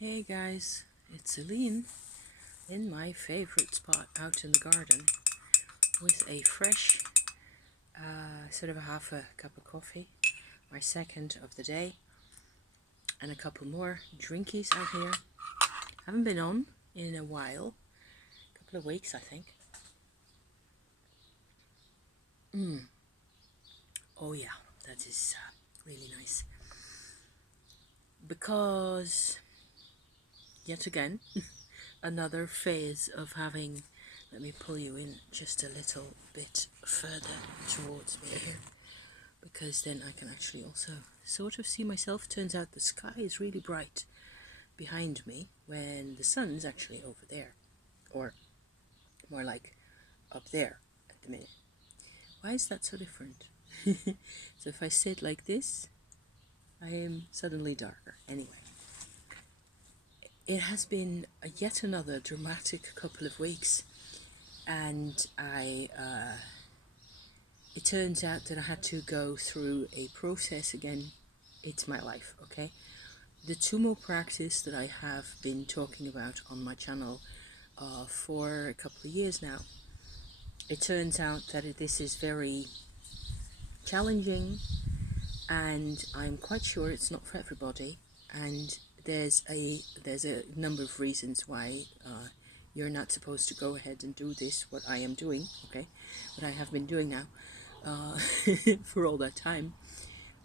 Hey guys, it's Celine in my favorite spot out in the garden with a fresh, sort of a half a cup of coffee, my second of the day, and a couple more drinkies out here. Haven't been on in a while, a couple of weeks I think. Oh yeah, that is really nice. Because, yet again, another phase of having, let me pull you in just a little bit further towards me here, because then I can actually also sort of see myself. Turns out the sky is really bright behind me when the sun's actually over there, or more like up there at the minute. Why is that so different? So if I sit like this, I am suddenly darker. Anyway, it has been yet another dramatic couple of weeks, and it turns out that I had to go through a process again. It's my life, okay? The tumo practice that I have been talking about on my channel for a couple of years now. It turns out that this is very challenging, and I'm quite sure it's not for everybody. And there's a number of reasons why you're not supposed to go ahead and do this. What I am doing, okay, what I have been doing now for all that time.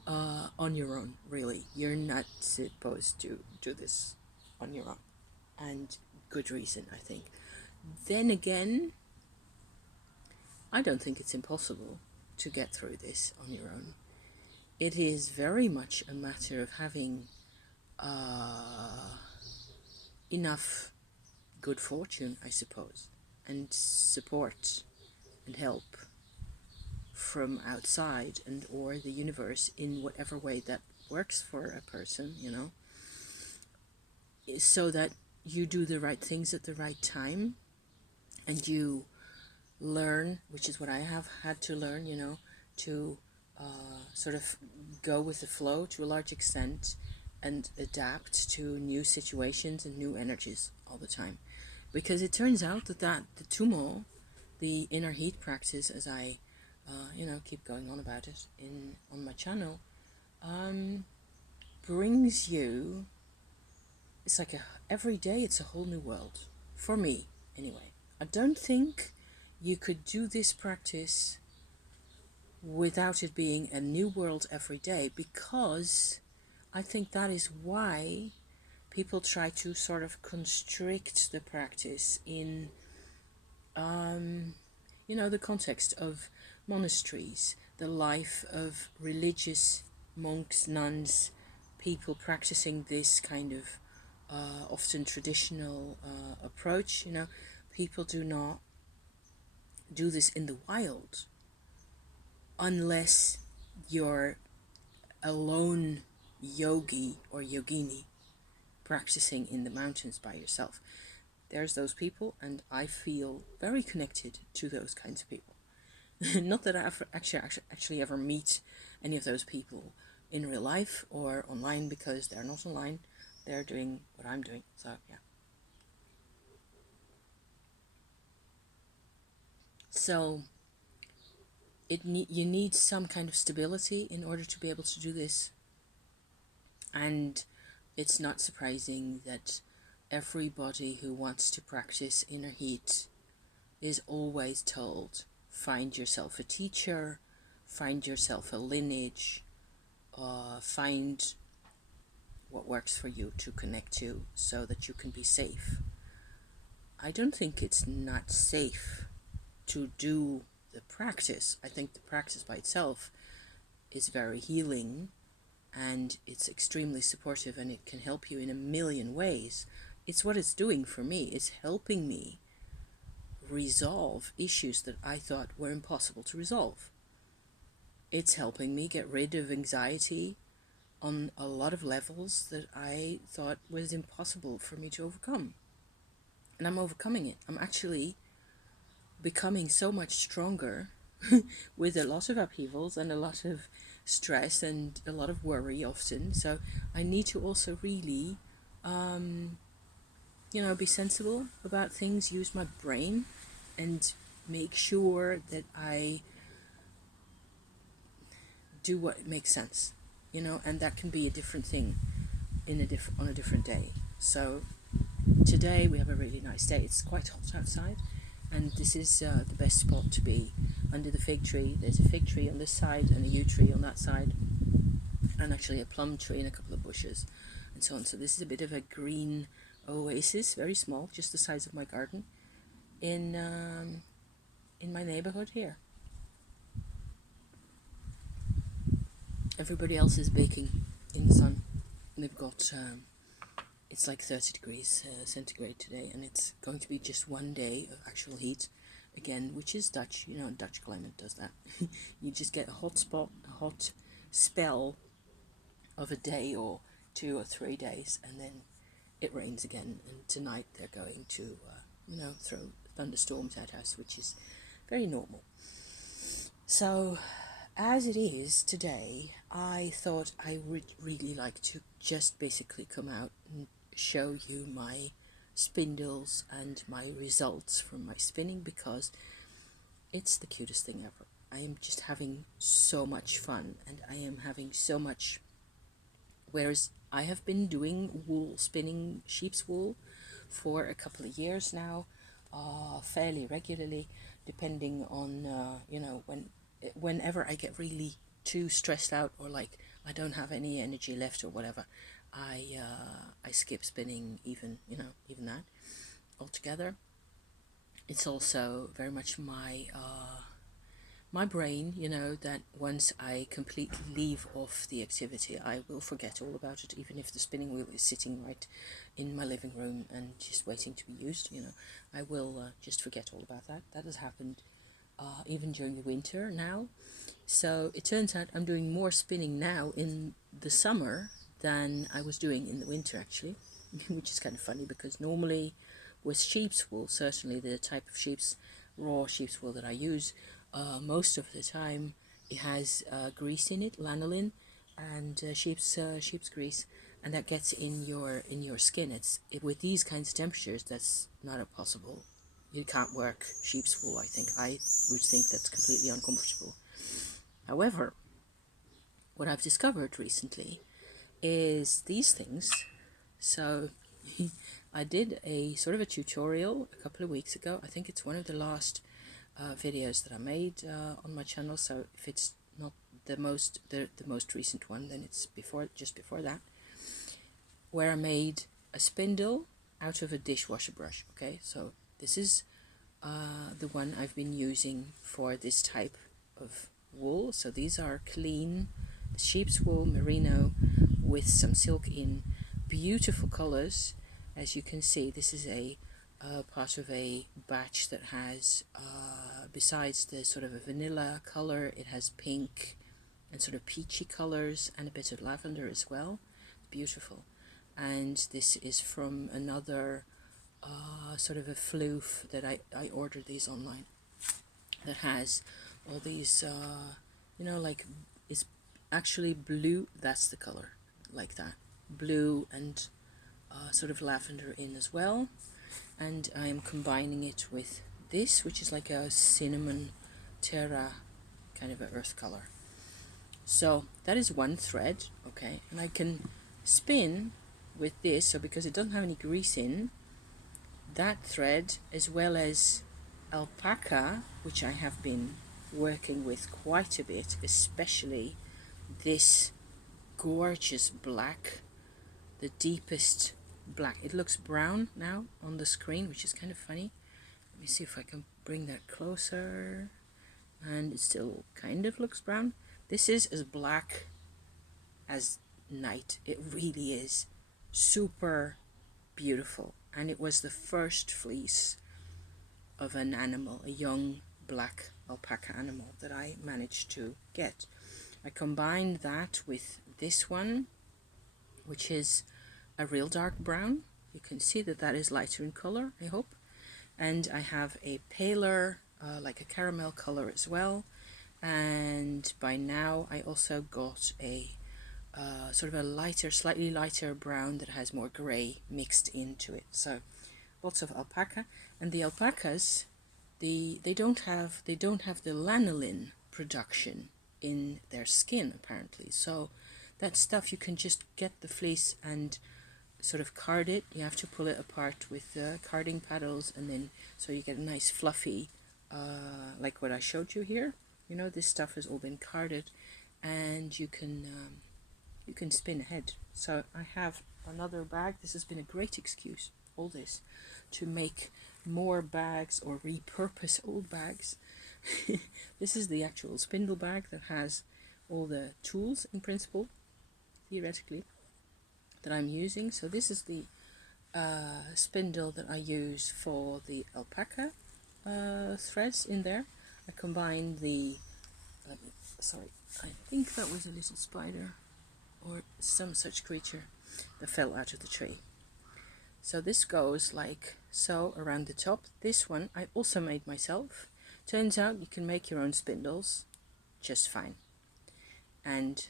On your own, really. You're not supposed to do this on your own. And good reason, I think. Then again, I don't think it's impossible to get through this on your own. It is very much a matter of having enough good fortune, I suppose, and support and help from outside and or the universe in whatever way that works for a person, so that you do the right things at the right time, and you learn, which is what I have had to learn, to sort of go with the flow to a large extent and adapt to new situations and new energies all the time. Because it turns out that the tumo, the inner heat practice, as I keep going on about it on my channel, brings you, it's like every day it's a whole new world, for me anyway. I don't think you could do this practice without it being a new world every day, because I think that is why people try to sort of constrict the practice in the context of monasteries, the life of religious monks, nuns, people practicing this kind of often traditional approach. People do not do this in the wild unless you're a lone yogi or yogini practicing in the mountains by yourself. There's those people, and I feel very connected to those kinds of people. Not that I actually ever meet any of those people in real life or online, because they're not online. They're doing what I'm doing. So yeah. So you need some kind of stability in order to be able to do this. And it's not surprising that everybody who wants to practice inner heat is always told, find yourself a teacher, find yourself a lineage, find what works for you to connect to so that you can be safe. I don't think it's not safe to do the practice. I think the practice by itself is very healing, and it's extremely supportive, and it can help you in a million ways. It's what it's doing for me. It's helping me resolve issues that I thought were impossible to resolve. It's helping me get rid of anxiety on a lot of levels that I thought was impossible for me to overcome. And I'm overcoming it. I'm actually becoming so much stronger with a lot of upheavals and a lot of stress and a lot of worry often. So I need to also really you know, be sensible about things, use my brain, and make sure that I do what makes sense, you know, and that can be a different thing on a different day. So today we have a really nice day. It's quite hot outside, and this is the best spot to be, under the fig tree. There's a fig tree on this side and a yew tree on that side, and actually a plum tree and a couple of bushes and so on. So this is a bit of a green oasis, very small, just the size of my garden, in my neighborhood here. Everybody else is baking in the sun. They've got it's like 30 degrees centigrade today, and it's going to be just one day of actual heat again, which is Dutch. You know, Dutch climate does that. You just get a hot spot, a hot spell of a day or 2 or 3 days, and then it rains again. And tonight they're going to throw thunderstorms at us, which is very normal. So as it is today, I thought I would really like to just basically come out and show you my spindles and my results from my spinning, because it's the cutest thing ever. I am just having so much fun, and I am having so much, whereas I have been doing wool, spinning sheep's wool for a couple of years now, fairly regularly, depending on whenever I get really too stressed out, or like I don't have any energy left or whatever, I skip spinning, even that altogether. It's also very much my brain, that once I completely leave off the activity, I will forget all about it, even if the spinning wheel is sitting right in my living room and just waiting to be used. I will just forget all about that. That has happened even during the winter now. So it turns out I'm doing more spinning now in the summer than I was doing in the winter, actually, which is kind of funny, because normally with sheep's wool, certainly the type of raw sheep's wool that I use, most of the time it has grease in it, lanolin, and sheep's grease, and that gets in your skin. With these kinds of temperatures, that's not possible. You can't work sheep's wool, I think. I would think that's completely uncomfortable. However, what I've discovered recently is these things. So I did a sort of a tutorial a couple of weeks ago. I think it's one of the last videos that I made on my channel. So if it's not the most recent one, then it's just before that, where I made a spindle out of a dishwasher brush. Okay, so this is the one I've been using for this type of wool. So these are clean sheep's wool merino with some silk in, beautiful colors. As you can see, this is a part of a batch that has besides the sort of a vanilla color, it has pink and sort of peachy colors and a bit of lavender as well. Beautiful. And this is from another sort of a floof that I ordered these online, that has all these like, it's actually blue. That's the color, like that, blue and sort of lavender in as well. And I am combining it with this, which is like a cinnamon terra kind of an earth color. So that is one thread, okay, and I can spin with this. So because it doesn't have any grease in that thread, as well as alpaca, which I have been working with quite a bit, especially this gorgeous black, the deepest black. It looks brown now on the screen, which is kind of funny. Let me see if I can bring that closer, and it still kind of looks brown. This is as black as night. It really is super beautiful, and it was the first fleece of an animal, a young black alpaca animal, that I managed to get. I combined that with this one, which is a real dark brown. You can see that that is lighter in color, I hope. And I have a paler, like a caramel color as well. And by now I also got a sort of a lighter, slightly lighter brown that has more grey mixed into it. So lots of alpaca, and the alpacas, they don't have the lanolin production in their skin apparently. So that stuff, you can just get the fleece and sort of card it. You have to pull it apart with carding paddles, and then so you get a nice fluffy, like what I showed you here. You know, this stuff has all been carded, and you can spin ahead. So I have another bag. This has been a great excuse, all this, to make more bags or repurpose old bags. This is the actual spindle bag that has all the tools in principle, theoretically, that I'm using. So this is the spindle that I use for the alpaca threads in there. I combined the, sorry, I think that was a little spider or some such creature that fell out of the tree. So this goes like so around the top. This one I also made myself. Turns out you can make your own spindles just fine. And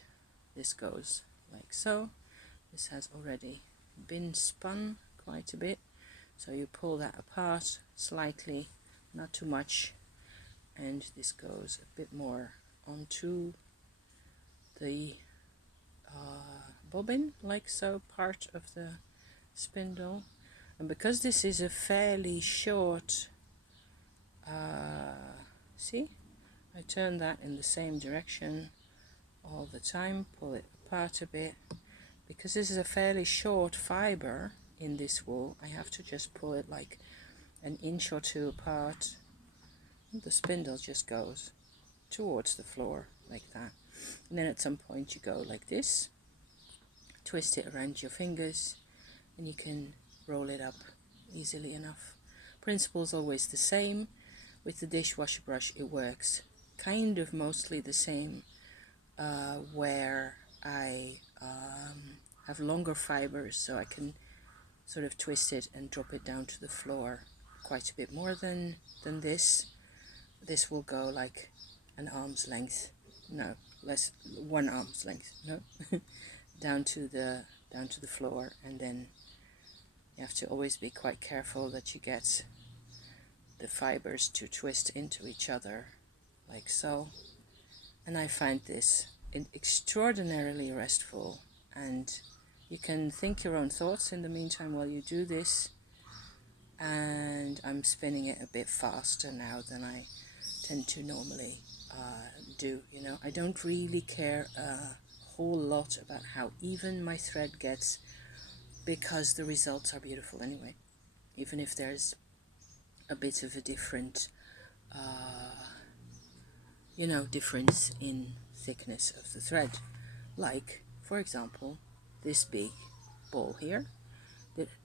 this goes like so. This has already been spun quite a bit. So you pull that apart slightly, not too much. And this goes a bit more onto the bobbin, like so, part of the spindle. And because this is a fairly short, see, I turn that in the same direction all the time, pull it apart a bit. Because this is a fairly short fiber in this wool, I have to just pull it like an inch or two apart. And the spindle just goes towards the floor like that. And then at some point you go like this, twist it around your fingers, and you can roll it up easily enough. Principle is always the same. With the dishwasher brush it works kind of mostly the same, where I have longer fibers, so I can sort of twist it and drop it down to the floor quite a bit more than this. This will go like an arm's length, no, less, 1 arm's length, no, down to the floor. And then you have to always be quite careful that you get the fibers to twist into each other like so. And I find this extraordinarily restful, and you can think your own thoughts in the meantime while you do this. And I'm spinning it a bit faster now than I tend to normally do. You know, I don't really care a whole lot about how even my thread gets, because the results are beautiful anyway, even if there's a bit of a different difference in thickness of the thread. Like, for example, this big ball here,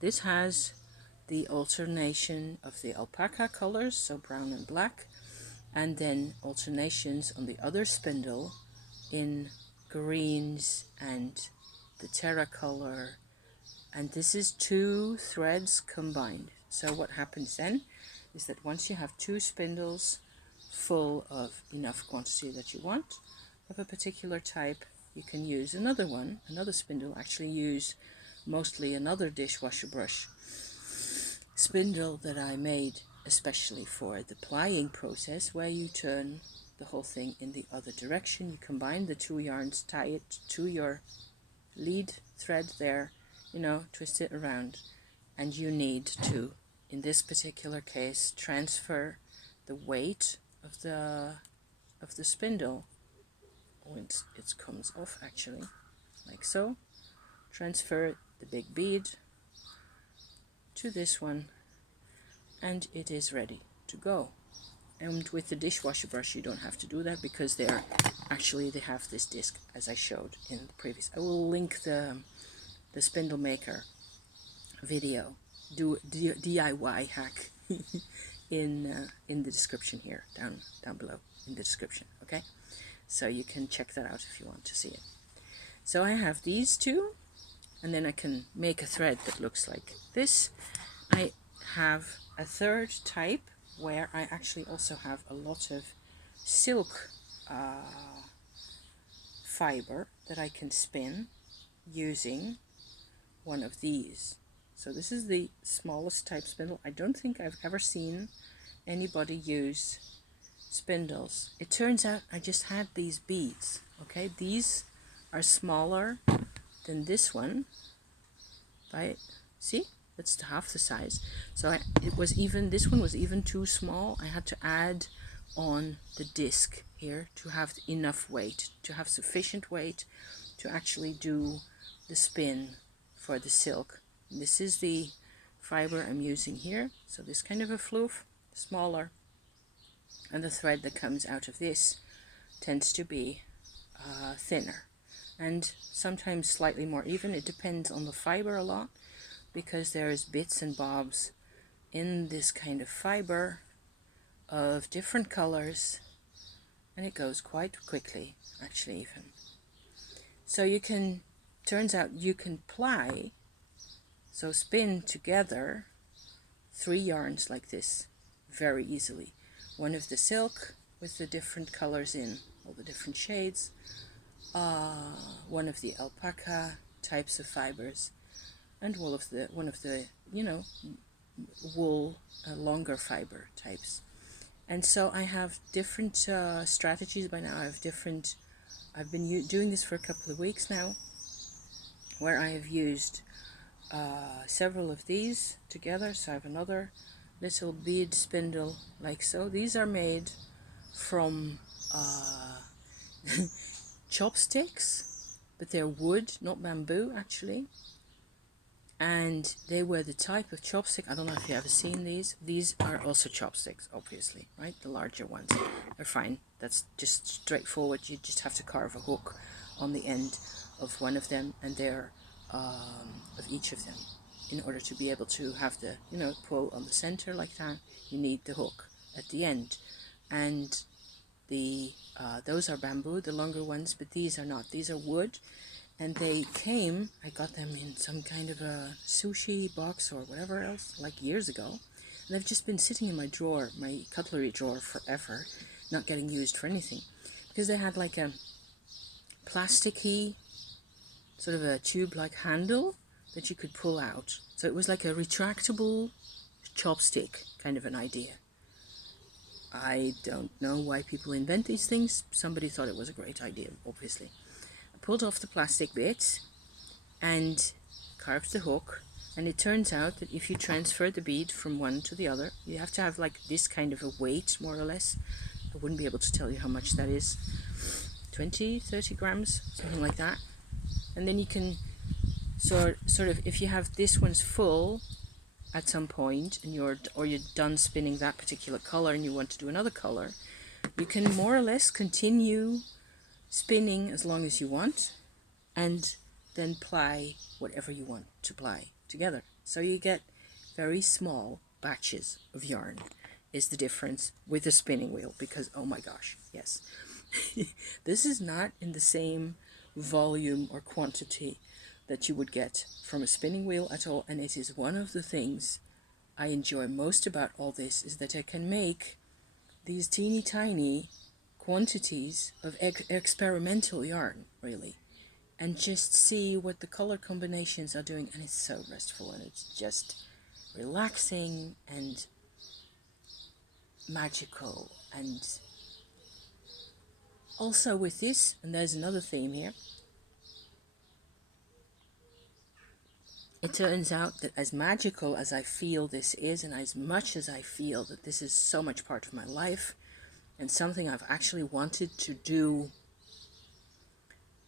this has the alternation of the alpaca colors, so brown and black, and then alternations on the other spindle in greens and the terra color, and this is 2 threads combined. So what happens then is that once you have 2 spindles full of enough quantity that you want of a particular type, you can use another spindle, actually use mostly another dishwasher brush spindle that I made especially for the plying process, where you turn the whole thing in the other direction. You combine the 2 yarns, tie it to your lead thread there, twist it around, and you need to, in this particular case, transfer the weight of the spindle once it comes off, actually, like so. Transfer the big bead to this one, and it is ready to go. And with the dishwasher brush you don't have to do that, because they have this disc, as I showed in the previous. I will link the spindle maker video, DIY hack in the description here, down below in the description. Okay, so you can check that out if you want to see it. So I have these 2, and then I can make a thread that looks like this. I have a third type where I actually also have a lot of silk fiber that I can spin using one of these. So this is the smallest type spindle. I don't think I've ever seen anybody use spindles. It turns out I just had these beads. Okay, these are smaller than this one. See, it's half the size. So this one was even too small. I had to add on the disc here to have enough weight, to have sufficient weight to actually do the spin for the silk. And this is the fiber I'm using here. So this kind of a floof, smaller, and the thread that comes out of this tends to be thinner and sometimes slightly more even. It depends on the fiber a lot, because there's bits and bobs in this kind of fiber of different colors, and it goes quite quickly, actually, even. So turns out you can ply, so spin together 3 yarns like this very easily. One of the silk with the different colors in, all the different shades, one of the alpaca types of fibers, and one of the wool longer fiber types. And so I have different strategies by now. I've been doing this for a couple of weeks now, where I have used several of these together. So I have another little bead spindle like so. These are made from chopsticks, but they're wood, not bamboo actually. And they were the type of chopstick. I don't know if you've ever seen these. These are also chopsticks, obviously, right? The larger ones. They're fine. That's just straightforward. You just have to carve a hook on the end of one of them, and they're of each of them. In order to be able to have the, pull on the center like that, you need the hook at the end. And those are bamboo, the longer ones, but these are not. These are wood. And I got them in some kind of a sushi box or whatever else, like years ago. And they've just been sitting in my drawer, my cutlery drawer, forever, not getting used for anything. Because they had like a plasticky, sort of a tube-like handle that you could pull out. So it was like a retractable chopstick kind of an idea. I don't know why people invent these things. Somebody thought it was a great idea, obviously. Pulled off the plastic bits and carved the hook, and it turns out that if you transfer the bead from one to the other, you have to have like this kind of a weight, more or less. I wouldn't be able to tell you how much that is, 20-30 grams, something like that. And then you can sort of, if you have this one's full at some point, and you're done spinning that particular color and you want to do another color, you can more or less continue spinning as long as you want, and then ply whatever you want to ply together. So you get very small batches of yarn is the difference with the spinning wheel, because oh my gosh, yes. This is not in the same volume or quantity that you would get from a spinning wheel at all, and it is one of the things I enjoy most about all this, is that I can make these teeny tiny quantities of experimental yarn, really, and just see what the color combinations are doing. And it's so restful, and it's just relaxing and magical. And also with this, and there's another theme here, it turns out that as magical as I feel this is, and as much as I feel that this is so much part of my life, and something I've actually wanted to do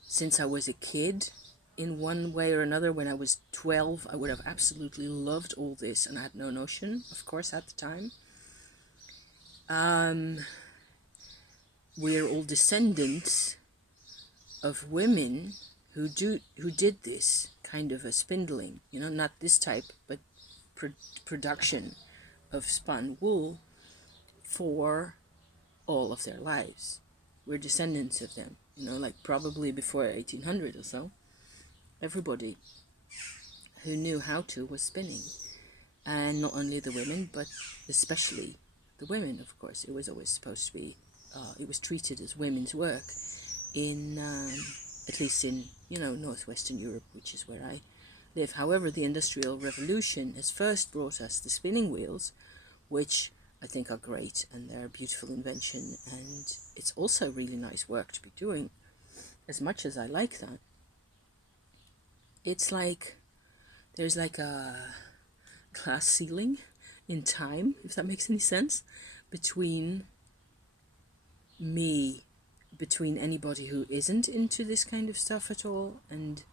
since I was a kid, in one way or another. When I was 12, I would have absolutely loved all this, and I had no notion, of course, at the time. We're all descendants of women who did this kind of a spindling, not this type, but production of spun wool for all of their lives. We're descendants of them, like probably before 1800 or so. Everybody who knew how to was spinning, and not only the women, but especially the women, of course. It was always supposed to be, it was treated as women's work in at least in, northwestern Europe, which is where I live. However, the Industrial Revolution has first brought us the spinning wheels, which I think are great, and they're a beautiful invention, and it's also really nice work to be doing. As much as I like that, it's like there's like a glass ceiling in time, if that makes any sense, between me, between anybody who isn't into this kind of stuff at all, and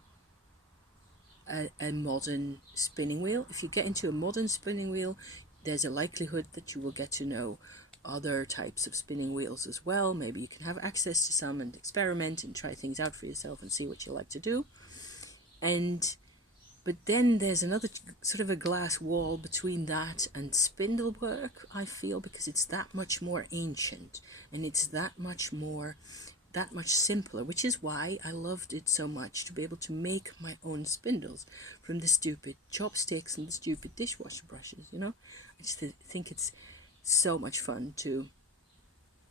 a modern spinning wheel. If you get into a modern spinning wheel, there's a likelihood that you will get to know other types of spinning wheels as well. Maybe you can have access to some and experiment and try things out for yourself and see what you like to do. But then there's another sort of a glass wall between that and spindle work, I feel, because it's that much more ancient and it's that much simpler, which is why I loved it so much, to be able to make my own spindles from the stupid chopsticks and the stupid dishwasher brushes, I just think it's so much fun to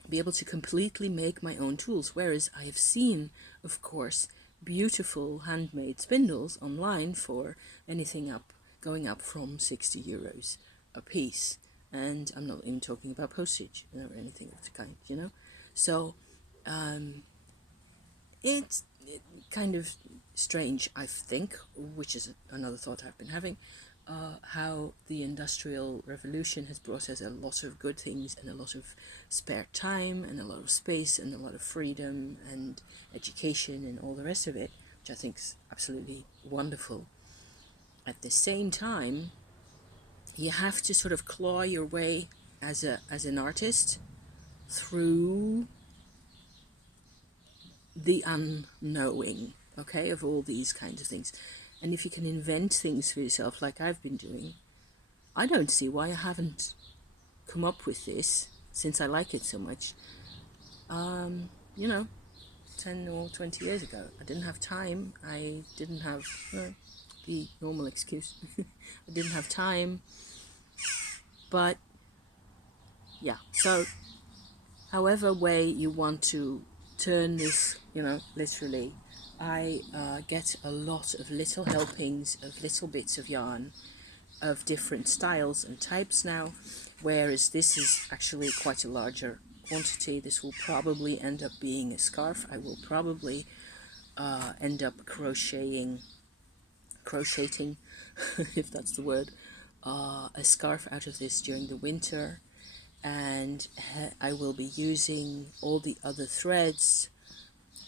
be able to completely make my own tools, whereas I have seen, of course, beautiful handmade spindles online for anything going up from €60 a piece, and I'm not even talking about postage or anything of the kind, so it's kind of strange, I think, which is another thought I've been having, how the Industrial Revolution has brought us a lot of good things and a lot of spare time and a lot of space and a lot of freedom and education and all the rest of it, which I think is absolutely wonderful. At the same time, you have to sort of claw your way as an artist through the unknowing, okay, of all these kinds of things. And if you can invent things for yourself like I've been doing, I don't see why I haven't come up with this, since I like it so much, 10 or 20 years ago. I didn't have time. I didn't have the normal excuse. I didn't have time. But yeah, so however way you want to turn this, literally, I get a lot of little helpings of little bits of yarn of different styles and types now, whereas this is actually quite a larger quantity. This will probably end up being a scarf. I will probably end up crocheting if that's the word, a scarf out of this during the winter, and I will be using all the other threads,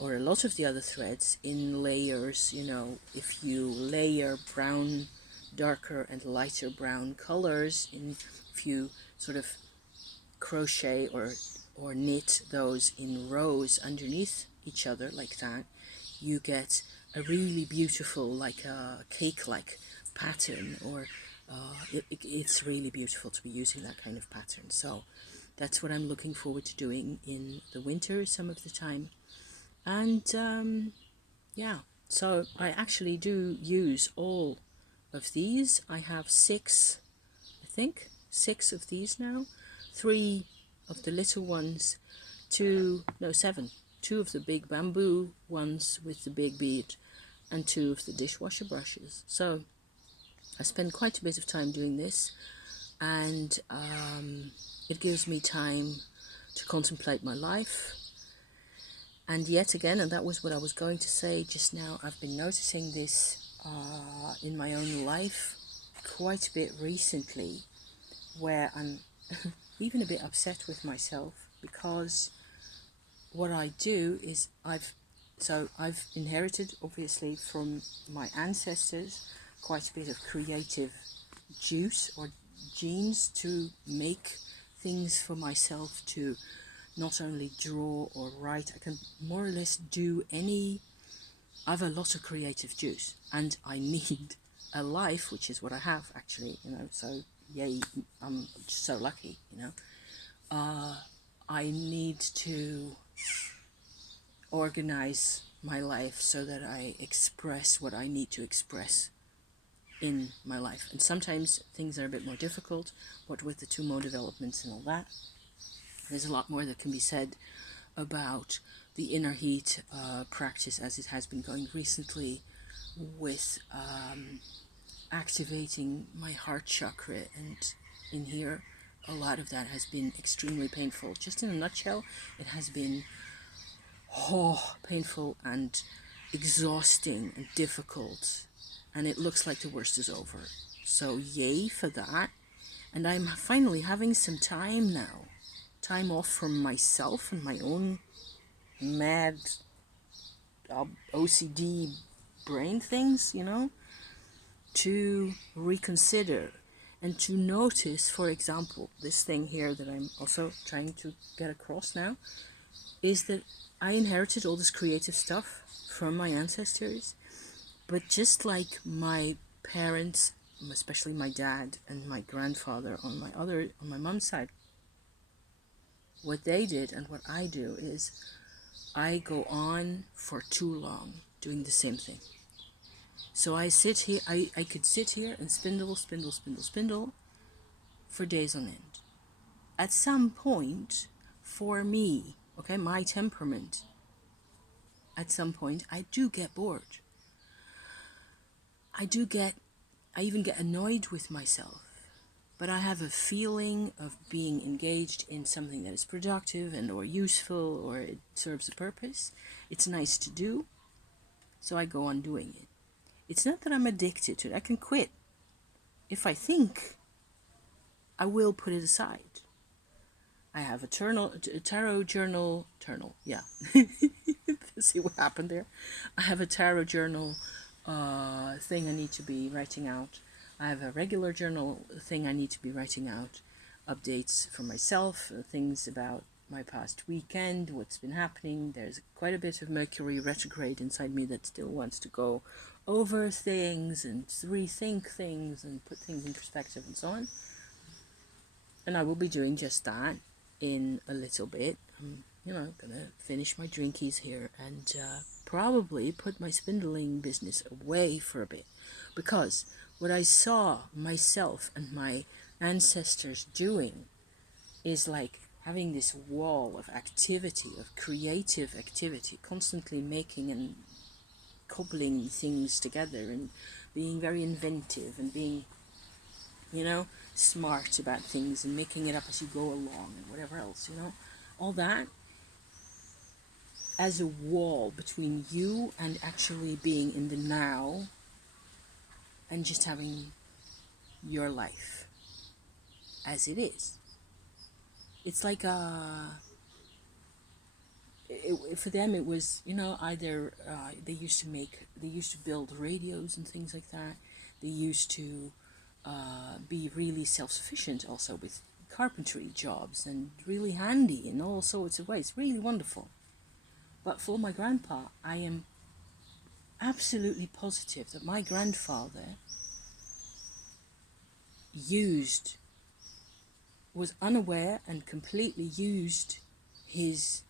or a lot of the other threads, in layers. If you layer brown, darker and lighter brown colors, if you sort of crochet or knit those in rows underneath each other like that, you get a really beautiful, like a cake-like pattern, or it's really beautiful to be using that kind of pattern. So that's what I'm looking forward to doing in the winter some of the time. And yeah, so I actually do use all of these. I have six of these now. 3 of the little ones, 7. 2 of the big bamboo ones with the big bead, and 2 of the dishwasher brushes. So I spend quite a bit of time doing this, and it gives me time to contemplate my life. And yet again, and that was what I was going to say just now, I've been noticing this in my own life quite a bit recently, where I'm even a bit upset with myself, because what I do is I've inherited, obviously, from my ancestors quite a bit of creative juice or genes to make things for myself, to not only draw or write. I can more or less do I have a lot of creative juice, and I need a life, which is what I have actually, so yay, I'm just so lucky, I need to organize my life so that I express what I need to express in my life. And sometimes things are a bit more difficult, what with the 2 more developments and all that. There's a lot more that can be said about the inner heat practice as it has been going recently with activating my heart chakra, and in here a lot of that has been extremely painful. Just in a nutshell, it has been painful and exhausting and difficult, and it looks like the worst is over. So yay for that. And I'm finally having some time now, time off from myself and my own mad OCD brain things, to reconsider and to notice. For example, this thing here that I'm also trying to get across now is that I inherited all this creative stuff from my ancestors, but just like my parents, especially my dad and my grandfather on my mom's side, what they did and what I do is I go on for too long doing the same thing. So I sit here, I could sit here and spindle for days on end. At some point, for me, okay, my temperament, at some point, I do get bored. I even get annoyed with myself. But I have a feeling of being engaged in something that is productive and or useful, or it serves a purpose. It's nice to do, so I go on doing it. It's not that I'm addicted to it. I can quit. If I think, I will put it aside. I have a tarot journal, yeah. See what happened there? I have a tarot journal thing I need to be writing out. I have a regular journal thing I need to be writing out. Updates for myself, things about my past weekend, what's been happening. There's quite a bit of Mercury retrograde inside me that still wants to go over things and rethink things and put things in perspective and so on. And I will be doing just that in a little bit. I'm, gonna finish my drinkies here and probably put my spindling business away for a bit. Because what I saw myself and my ancestors doing is like having this wall of activity, of creative activity, constantly making and coupling things together and being very inventive and being, smart about things and making it up as you go along and whatever else, all that as a wall between you and actually being in the now and just having your life as it is. It's like for them it was, either they used to build radios and things like that. They used to be really self-sufficient also with carpentry jobs and really handy in all sorts of ways. Really wonderful. But for my grandpa, I am absolutely positive that my grandfather was unaware and completely used his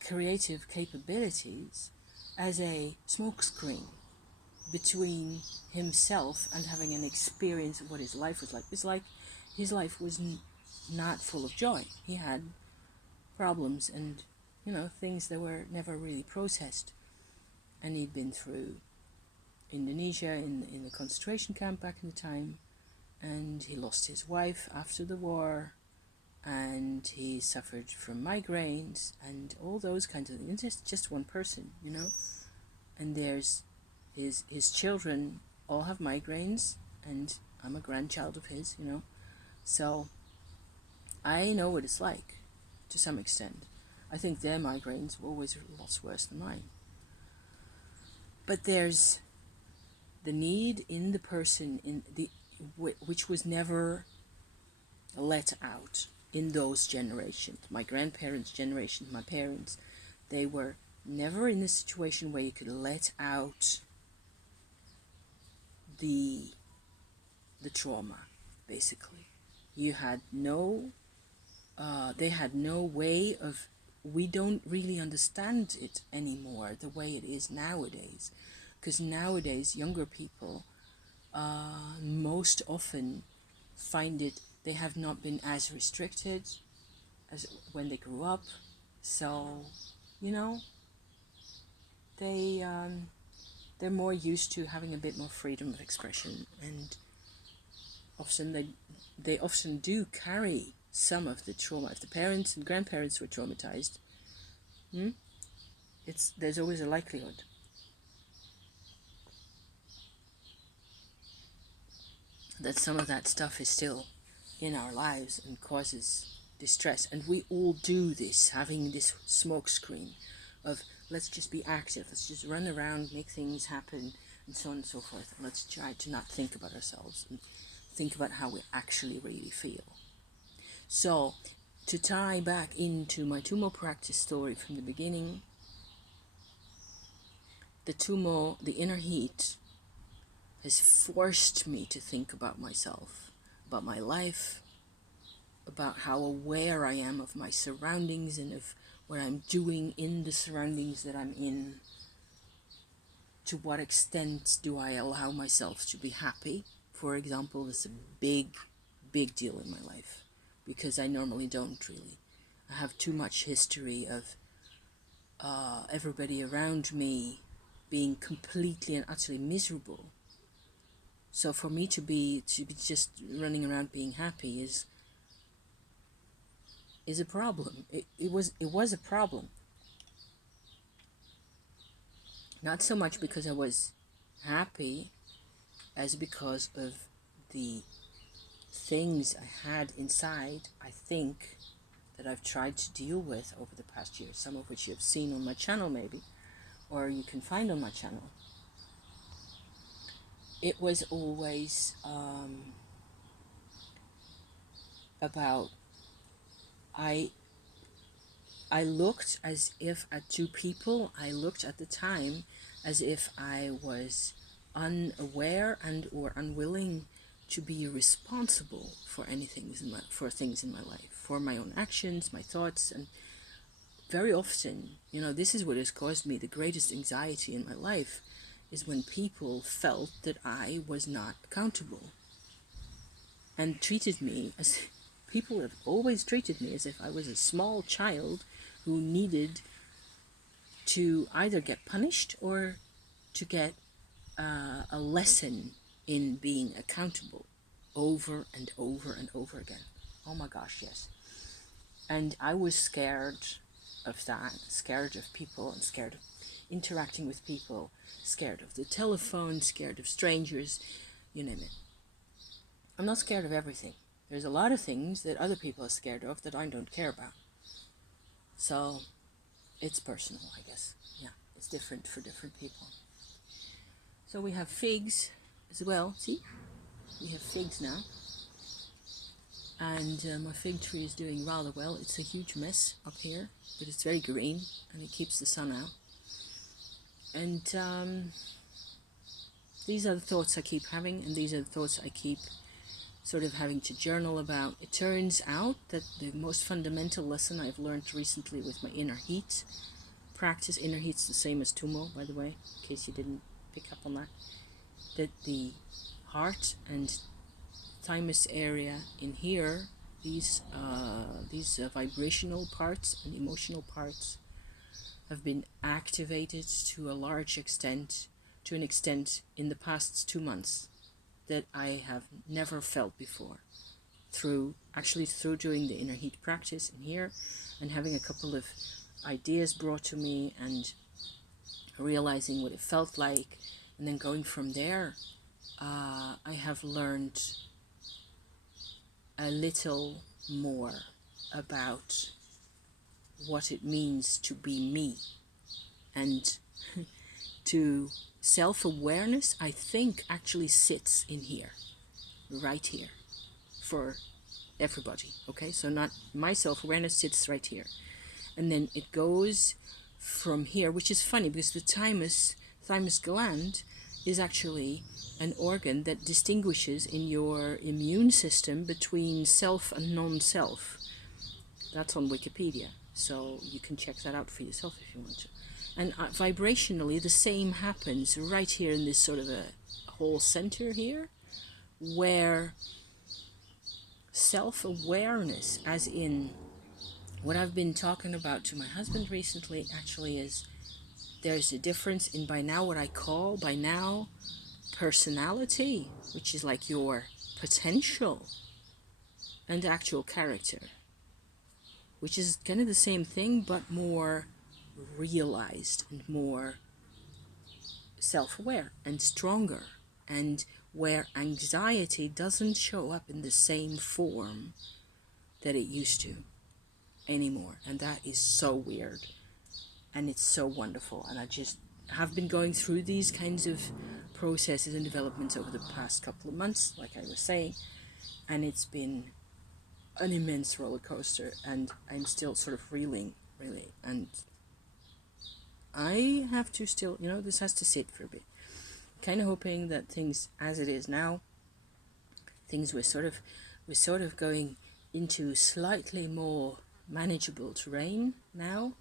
creative capabilities as a smokescreen between himself and having an experience of what his life was like. It's like his life was not full of joy. He had problems and, things that were never really processed. And he'd been through Indonesia in the concentration camp back in the time, and he lost his wife after the war, and he suffered from migraines and all those kinds of things. Just one person, and there's his children all have migraines, and I'm a grandchild of his, so I know what it's like to some extent. I think their migraines were always lots worse than mine. But there's the need in the person which was never let out in those generations. My grandparents' generation, my parents, they were never in a situation where you could let out the trauma, basically. You had they had no way of, we don't really understand it anymore the way it is nowadays. Because nowadays, younger people most often find they have not been as restricted as when they grew up. So, you know, they're more used to having a bit more freedom of expression, and often they often do carry some of the trauma. If the parents and grandparents were traumatized, there's always a likelihood that some of that stuff is still in our lives and causes distress. And we all do this, having this smoke screen of let's just be active, let's just run around, make things happen, and so on and so forth. And let's try to not think about ourselves and think about how we actually really feel. So, to tie back into my Tumo practice story from the beginning, the Tumo, the inner heat, has forced me to think about myself, about my life, about how aware I am of my surroundings and of what I'm doing in the surroundings that I'm in. To what extent do I allow myself to be happy? For example, it's a big deal in my life, because I normally don't really. I have too much history of everybody around me being completely and utterly miserable. So for me to be just running around being happy is a problem. It was a problem. Not so much because I was happy as because of the things I had inside, I think, that I've tried to deal with over the past year, some of which you have seen on my channel maybe, or you can find on my channel. It was always about, I looked as if at two people. I looked at the time as if I was unaware and or unwilling to be responsible for things in my life, for my own actions, my thoughts. And very often, this is what has caused me the greatest anxiety in my life, is when people felt that I was not accountable and treated me as people have always treated me as if I was a small child who needed to either get punished or to get a lesson in being accountable over and over and over again. Oh my gosh, yes. And I was scared of that, scared of people, and scared of interacting with people, scared of the telephone, scared of strangers, you name it. I'm not scared of everything. There's a lot of things that other people are scared of that I don't care about. So it's personal, I guess. Yeah, it's different for different people. So we have figs as well. See? We have figs now. And my fig tree is doing rather well. It's a huge mess up here, but it's very green and it keeps the sun out. And these are the thoughts I keep having, and these are the thoughts I keep sort of having to journal about. It turns out that the most fundamental lesson I've learned recently with my inner heat practice, inner heat's the same as Tumo, by the way, in case you didn't pick up on that the heart and thymus area in here, these vibrational parts and emotional parts have been activated to a large extent, to an extent in the past 2 months that I have never felt before, through doing the inner heat practice in here and having a couple of ideas brought to me and realizing what it felt like, and then going from there. I have learned a little more about what it means to be me, and to self-awareness, I think, actually sits in here, right here, for everybody. Okay, so not my self-awareness sits right here, and then it goes from here, which is funny because the thymus gland is actually an organ that distinguishes in your immune system between self and non-self. That's on Wikipedia, so you can check that out for yourself if you want to. And vibrationally, the same happens right here in this sort of a whole center here, where self-awareness, as in what I've been talking about to my husband recently actually is there's a difference in by now what I call by now personality, which is like your potential, and actual character, which is kind of the same thing but more realized and more self-aware and stronger, and where anxiety doesn't show up in the same form that it used to anymore. And that is so weird, and it's so wonderful. And I just have been going through these kinds of processes and developments over the past couple of months, like I was saying, and it's been an immense roller coaster, and I'm still sort of reeling, really. And I have to still, this has to sit for a bit. Kind of hoping that things, as it is now, things we're sort of going into slightly more manageable terrain now.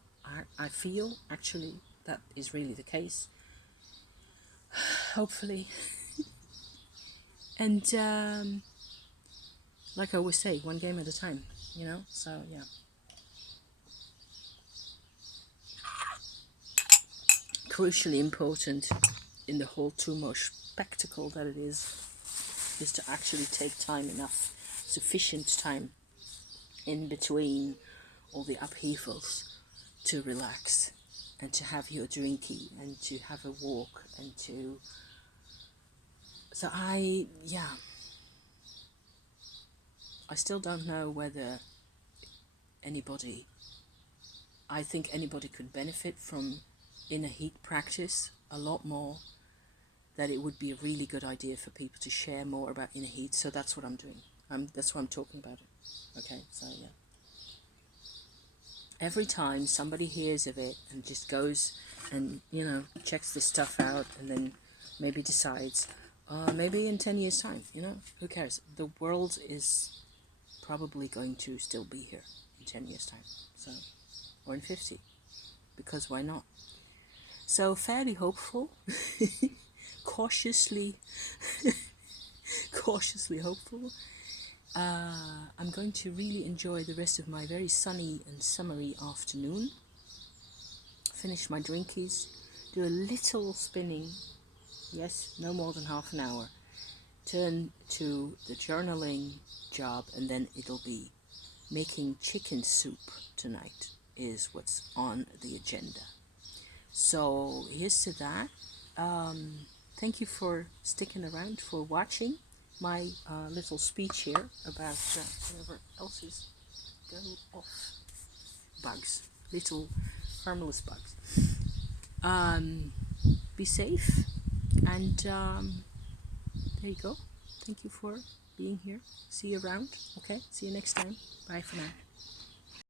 I feel actually that is really the case. Hopefully. And like I always say, one game at a time, so yeah. Crucially important in the whole too much spectacle that it is to actually take time, enough, sufficient time in between all the upheavals to relax and to have your drinky and to have a walk and to... So I still don't know whether I think anybody could benefit from inner heat practice a lot more, that it would be a really good idea for people to share more about inner heat. So that's what I'm doing. That's why I'm talking about it. Okay, so yeah. Every time somebody hears of it and just goes and, checks this stuff out and then maybe decides, maybe in 10 years' time, who cares? The world is probably going to still be here in 10 years' time. So, or in 50, because why not? So fairly hopeful, cautiously hopeful. I'm going to really enjoy the rest of my very sunny and summery afternoon. Finish my drinkies, do a little spinning, yes, no more than half an hour, turn to the journaling job, and then it'll be making chicken soup tonight is what's on the agenda. So here's to that. Thank you for sticking around, for watching my little speech here about whatever else is going off. Bugs, little harmless bugs. Be safe, and there you go. Thank you for being here. See you around. Okay, see you next time. Bye for now.